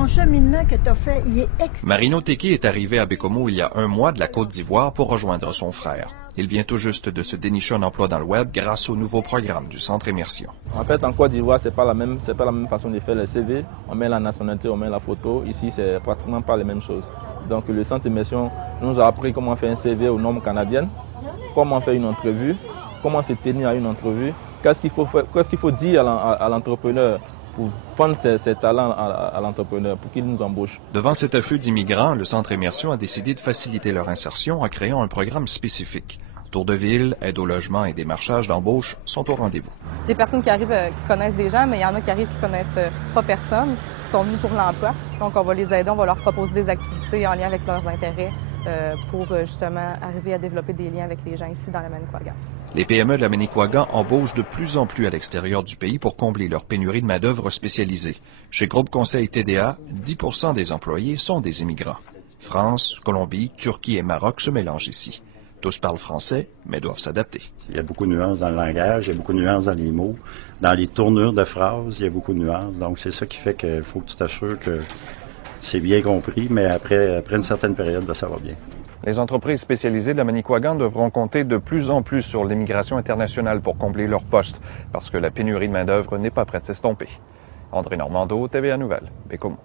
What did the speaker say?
ton cheminement que tu as fait, il est excellent. Marino Teki est arrivé à Bécomo il y a un mois de la Côte d'Ivoire pour rejoindre son frère. Il vient tout juste de se dénicher un emploi dans le web grâce au nouveau programme du Centre Immersion. En fait, en Côte d'Ivoire, c'est pas la même façon de faire les CV. On met la nationalité, on met la photo. Ici, c'est pratiquement pas les mêmes choses. Donc, le Centre Immersion nous a appris comment faire un CV aux normes canadiennes, comment faire une entrevue, comment se tenir à une entrevue, qu'est-ce qu'il faut dire à l'entrepreneur pour vendre ses talents à l'entrepreneur, pour qu'il nous embauche. Devant cet afflux d'immigrants, le Centre Immersion a décidé de faciliter leur insertion en créant un programme spécifique. Tour de ville, aide au logement et démarchage d'embauche sont au rendez-vous. Des personnes qui arrivent, qui connaissent des gens, mais il y en a qui arrivent qui connaissent pas personne, qui sont venus pour l'emploi. Donc, on va les aider, on va leur proposer des activités en lien avec leurs intérêts pour justement arriver à développer des liens avec les gens ici dans la Manicouagan. Les PME de la Manicouagan embauchent de plus en plus à l'extérieur du pays pour combler leur pénurie de main-d'œuvre spécialisée. Chez Groupe Conseil TDA, 10% des employés sont des immigrants. France, Colombie, Turquie et Maroc se mélangent ici. Tous parlent français, mais doivent s'adapter. Il y a beaucoup de nuances dans le langage, il y a beaucoup de nuances dans les mots, dans les tournures de phrases, il y a beaucoup de nuances. Donc, c'est ça qui fait qu'il faut que tu t'assures que c'est bien compris, mais après une certaine période, ça va bien. Les entreprises spécialisées de la Manicouagan devront compter de plus en plus sur l'immigration internationale pour combler leurs postes, parce que la pénurie de main-d'œuvre n'est pas prête de s'estomper. André Normando, TVA Nouvelles, Bécomo.